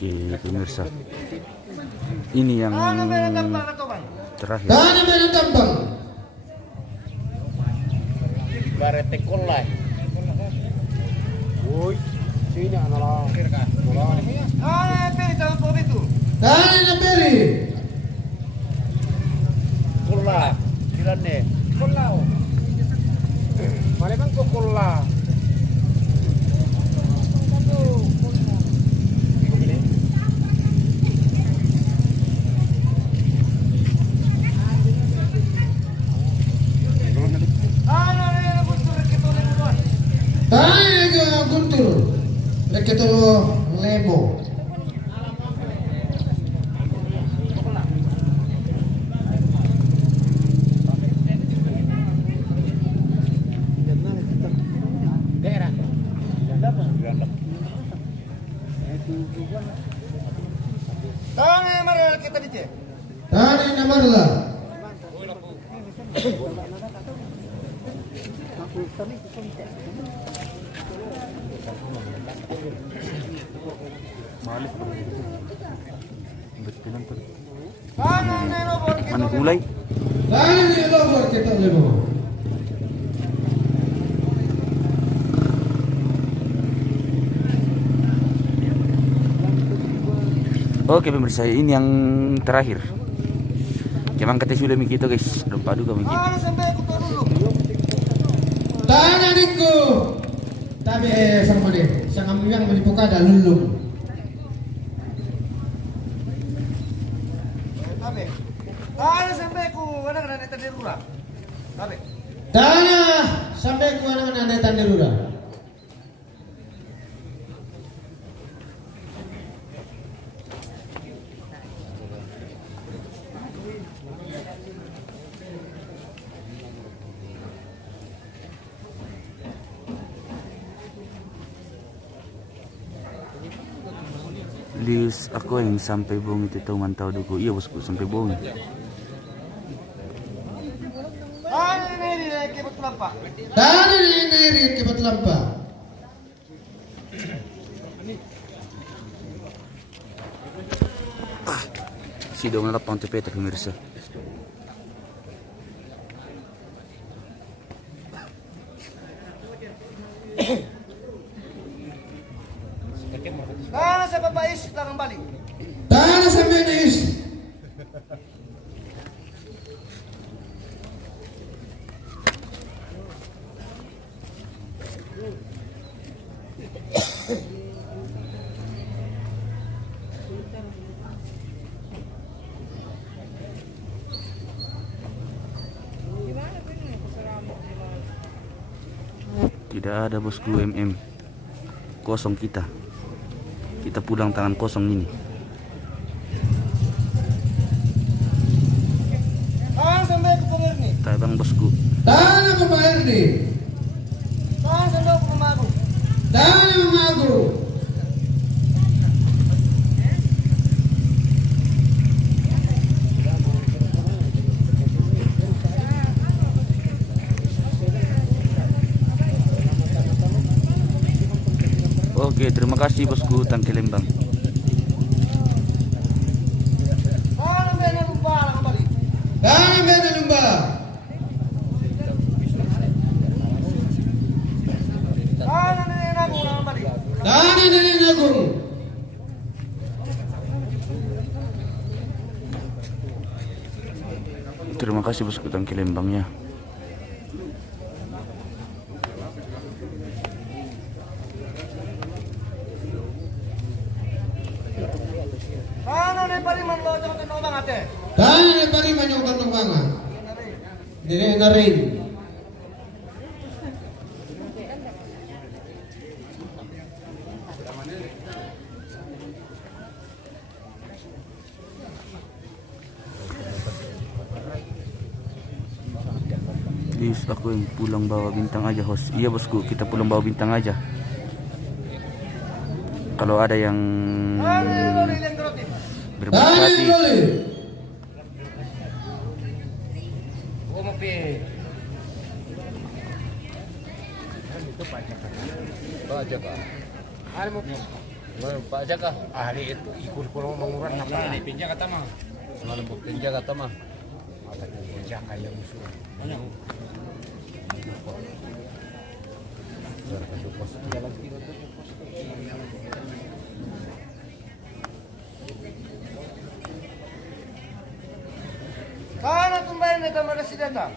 Oke pemirsa, ini yang terakhir. Dani menentang. Barete kolai. Woi, sini analah. Peri tahu kau itu. Dani na peri. Kola, kirane. Kola. Mana bang kola? Dani ke Guntur. Reketo lebo. Daerah. Dani marah kita dice. Dani na marla. Mana mulai? Dani lobo kita lebo. Oke pemirsa, ini yang terakhir. Kemang kata sudah begitu guys, lupa juga begitu. Sampai aku tahu dulu. Dani niku. Tapi sama dia, sang yang melipuka ada lulung. Tapi, dana sampai ku mana neta di rura. Tapi, dana sampai ku mana neta di rura. Lius aku yang sampai bong itu tahu mantau duku. Iya bosku sampai bong. Dana ini kebat lampa. Dana ini kebat lampa. Si dong lapang tepetek pemirsa. Dana sa babais tangang balik. Dana sa menis. Tidak ada bosku MM. Kosong kita. Kita pulang tangan kosong ini. Sampai ke pemirni. Tabang bosku. Dana ke pemirni. Sampai ke pemagu. Dana pemagu. Oke, terima kasih bosku Tangki Lembang. Dana bena lumba kembali. Dana bena lumba. Dana nene nagung kembali. Dana nene nagung. Terima kasih bosku Tangki Lembangnya. Dana ne paliman lo jangan tenobang ate. Dahil na pariman yung tanungangan. Dili na rin. Please aku yang pulang bawa bintang aja host. Iya bosku, kita pulang bawa bintang aja. Kalau ada yang berbaik hati, Baca Pak. Ada mau Pak Jaka. Ahli itu ikut kalau menguran apa? Ini pinjak kata mah. Semalam pinjak kata mah. Ada pinjak kayak musuh. Banyak. Kana tumbayan na tama na si Data.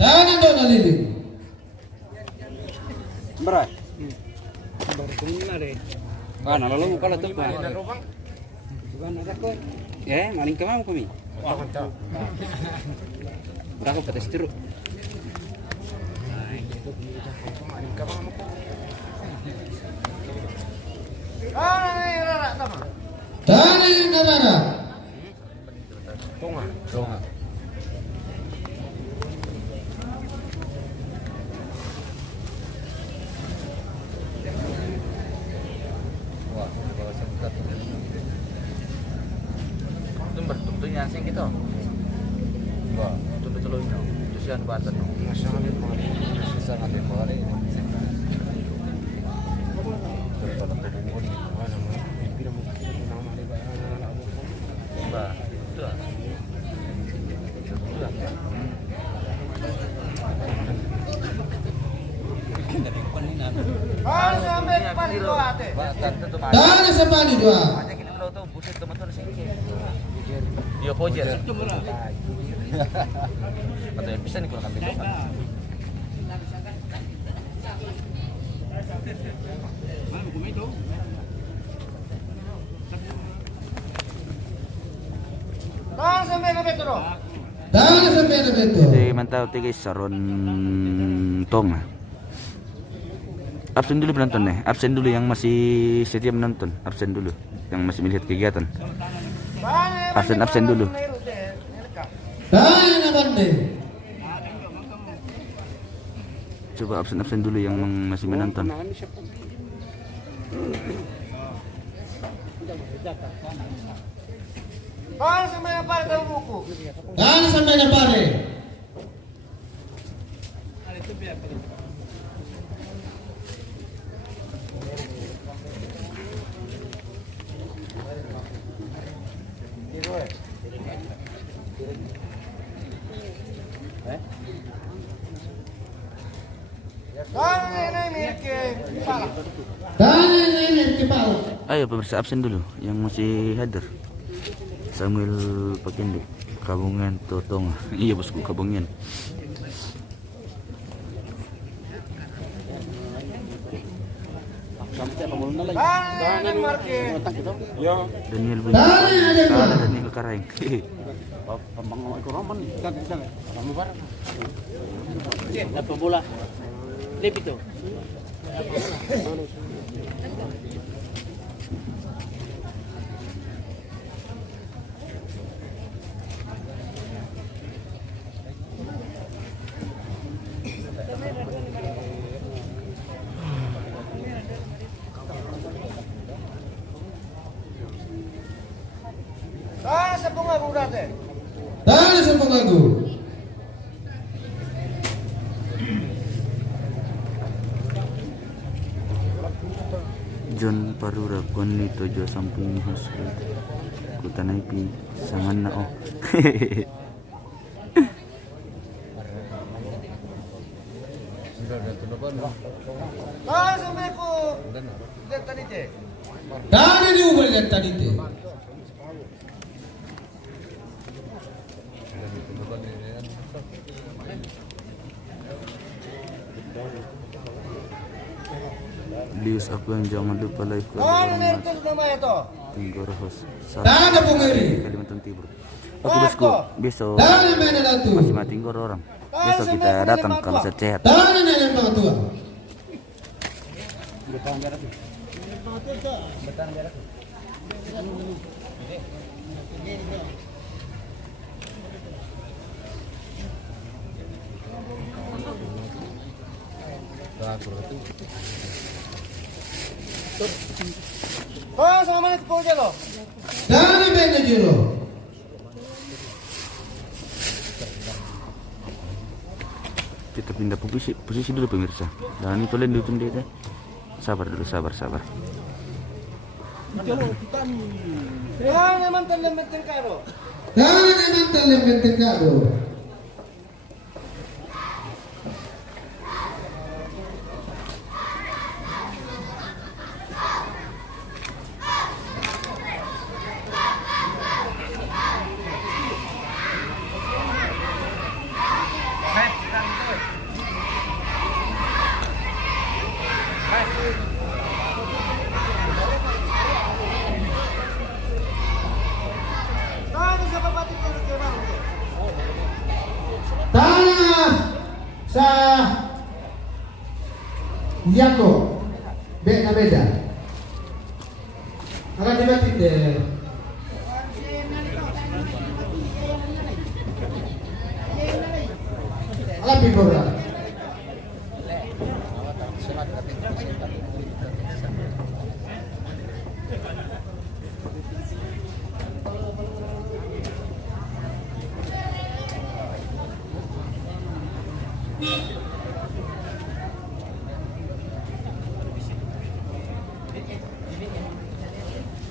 Tahanan daw na lilig. Berat. Baru kumina deh. Wah, lalu kalau tuh Pak. Bukan ada kok. Ya, maling ke mau kami. Wah, mantap. Berapa petes jeruk? Maling ke mau. Kana na yung rara tama. Tahanan ni Narara. Tonga. Tonga. Wah, kalau sengkat. Itu bertuktunya sing gitu. Wah, Betul-betulnya. Tusian Banten. nasional itu sangat dipahami. Kalau ketemu di mana mungkin nama di mana Mbak, itu. Kana sampai depan itu ate. Tante tuh mah. Tahanan sa pali dua. Aja kita belum tahu buset teman tuh sing. Dia pojer. Atau yang bisa nih kurang ambil depan. Kana sampai na Petro. Tahanan sa Benevento. Jadi mantap tiga saron tong. Absen dulu penonton nih. Absen dulu yang masih setia menonton. Absen dulu yang masih melihat kegiatan. Kana Absen dulu. Tahanan na Bande. Coba absen dulu yang masih menonton. Kana sampai na para daw buku. Tahanan sa Benapare. Kana na mirke pala. Tahanan na Ener Kipao. Ayo pemirsa absen dulu yang masih hadir. Samuel Pakende, Kabungan Totong. Iya bosku, Kabungan. Kana na marke. Daniel Bunyi. Tahanan na Dema. Salah Daniel Kareng. Pembang ekonomi jangan kamu bareng. Dapat bola. Lep itu. Kana sa bunga budate. Tahanan sa Pangago. John Parura Koni Tojo Samping Hospital. Kutanay pi sangan na oh. Kana sampai ko. Deta dite. Tahanan ni Ubal yan tanite. Lius aku yang jangan lupa live ke Kana orang na ito nama ito. Tinggoro host. Tahanan na Pungiri. Kalimantan Timur. Oke bosku, besok Tahanan na Menalatu. masih mati tinggor orang. Besok kita datang kalau sehat. Tahanan na yung mga tuwa. Kana sa manit po dito. Tahanan na Benajuro. Kita pindah posisi dulu pemirsa. Dan itu lain dulu dia. Sabar dulu, sabar. Tangan mantan lembet tengkado. Tanah sa Yako beda. Akan dibatin deh. Alapi bola.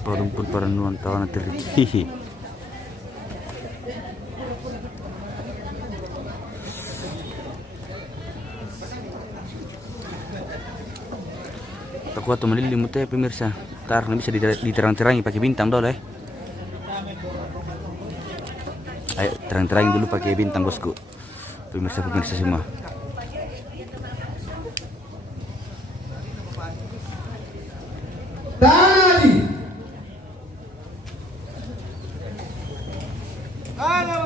Parumpun paranuan tawana terhihi. Takut tuh melilimut ya pemirsa. Ntar bisa diterang-terangi pakai bintang dulu. Ayo terang-terangin dulu pakai bintang bosku. Pemirsa semua. Tadi.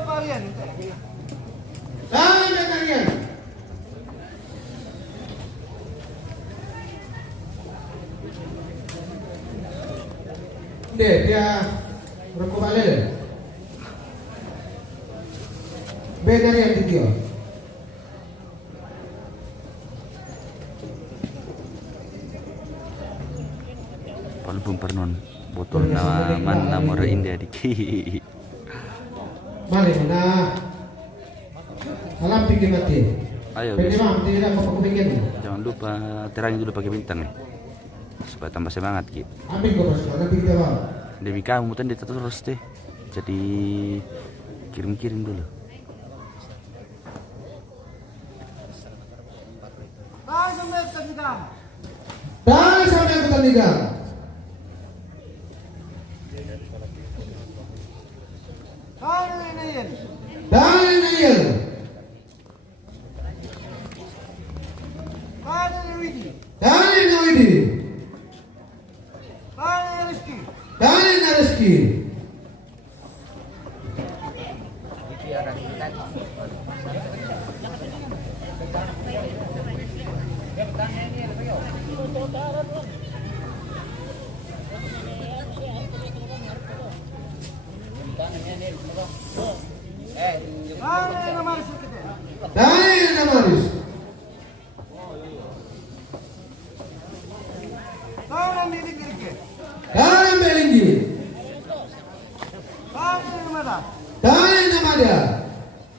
Kalian. Dia rokok balik. Beda yang tiga. Parumpun paranuan botol mana nomor India di. Mari mana? Alam pikir mati. Ayo. Pwede bang, tidak apa bikin. Jangan lupa terangin dulu pakai bintang nih. Supaya tambah semangat Ki. Ambil kau pas, nanti kita bang. Demi kamu kan dia terus deh. Jadi kirim-kirim dulu. Dah sampai aku tandingan. Daniel. Daniel Widi. Daniel Rizky. Daniel Namaris. Daniel Belinggi. Daniel Namada.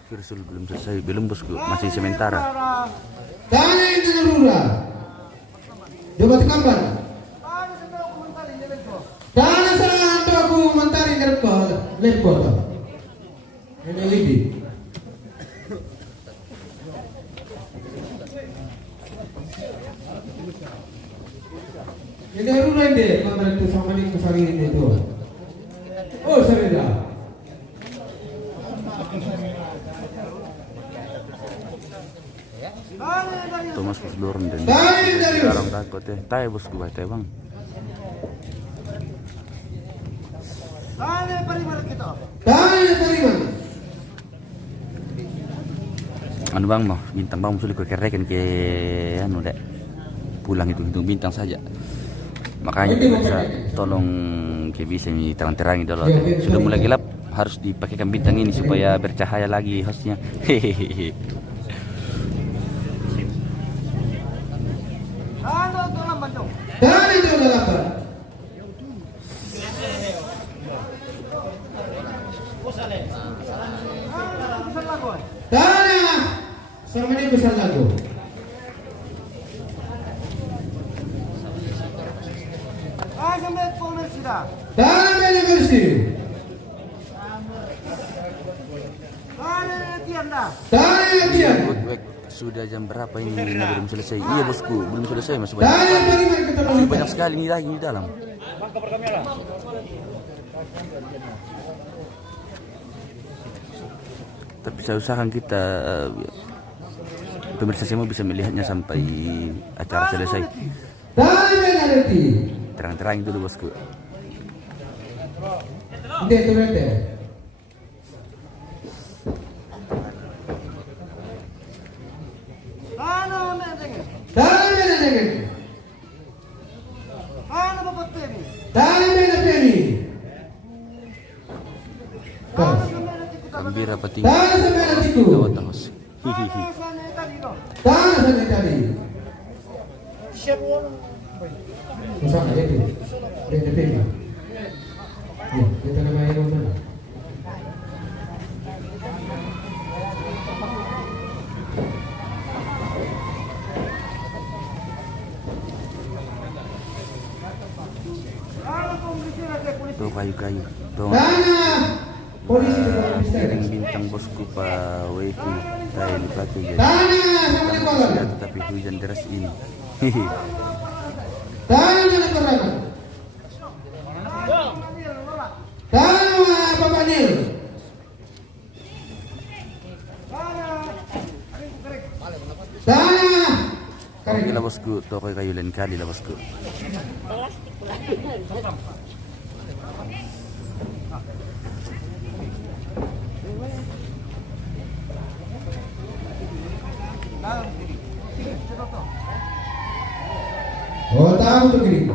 Virsul belum selesai, belum bosku, masih sementara. Daniel Narura. Coba tekamkan. Daniel sarang aku mentari ngerkol, lepot. Ini Widi. Ini Narura deh, kamera itu sama di kesari ini tuh. Oh, Sarida. Thomas Fusdoron dan Darius. dalam takut ya. Tayo bosku, baik bang. Daniel Tariman. Anu bang mau bintang bang musuh kereken ke anu dek pulang hitung bintang saja. Makanya bisa tolong ke bisa terang-terangi dulu. Sudah mulai gelap harus dipakaikan bintang ini supaya bercahaya lagi hostnya. Hehehe. Daniel itu delapan. Daniel sama ini besar lagu. Tangan yang bersih. Tangan yang latihan. Wek, sudah jam berapa ini belum selesai? Iya bosku, belum selesai masih banyak. Tangan yang bagaimana kita Masih melakukan? banyak sekali ini lagi di dalam. Tapi saya usahakan kita pemirsa semua bisa melihatnya sampai acara selesai. Tangan yang lati. Terang-terang dulu bosku. Hindi, turete. Tangan yang lati. Tangan yang lati. Gembira pati. Tangan sampai latiku. Lawat terus. Hihihi. Tangan sampai tadi. Masama ya itu. DP. Ya, kita namanya mana? Tuh kayu-kayu. Tuh Tanah. Polisi sudah kirim bisa. bintang bosku Pak Wefi. Saya di Batu ya. Tanah sama di kolam. Tetapi hujan deras ini. Hihi. Tanah yang terangan. Tanah Bapak Nil. Tanah. Oke lah bosku, toko kayu lain kali lah bosku. Oh, tahu tuh kiri.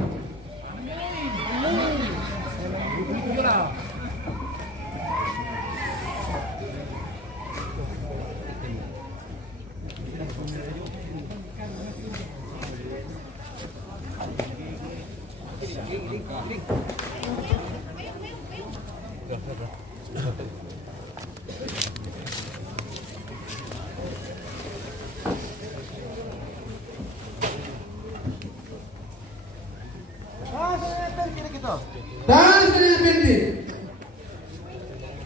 Tanah yang pendek.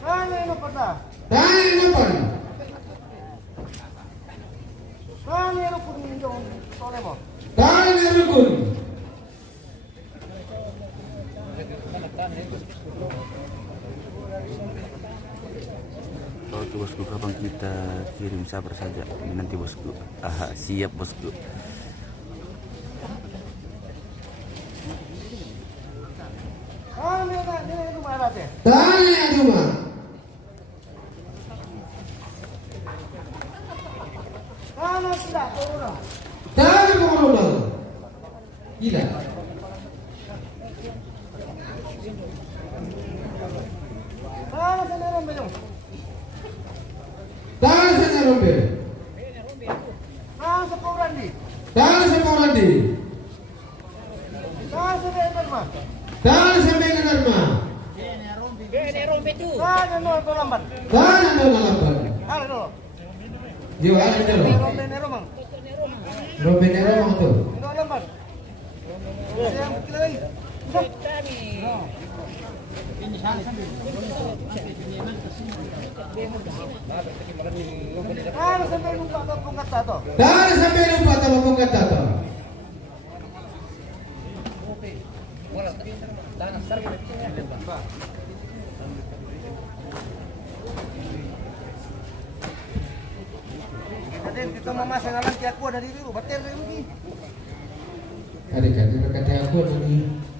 Tanah yang depan. Tanah yang rukun. Oke bosku, kapan kita kirim sabar saja. Ini nanti bosku. Aha, siap bosku. Tanah yang cuma. Tanah corona. Gila. Tanah sana rombe. Tanah seporandi. Tanah sampai ke Dharma. Tanah lambat. Jiwa ada di dalam. Rombe nero mang tuh. Tanah sampai lupa atau pungkat tato. Kita memasang alat aku dari dulu, bater dari ini. Adik-adik berkata aku nanti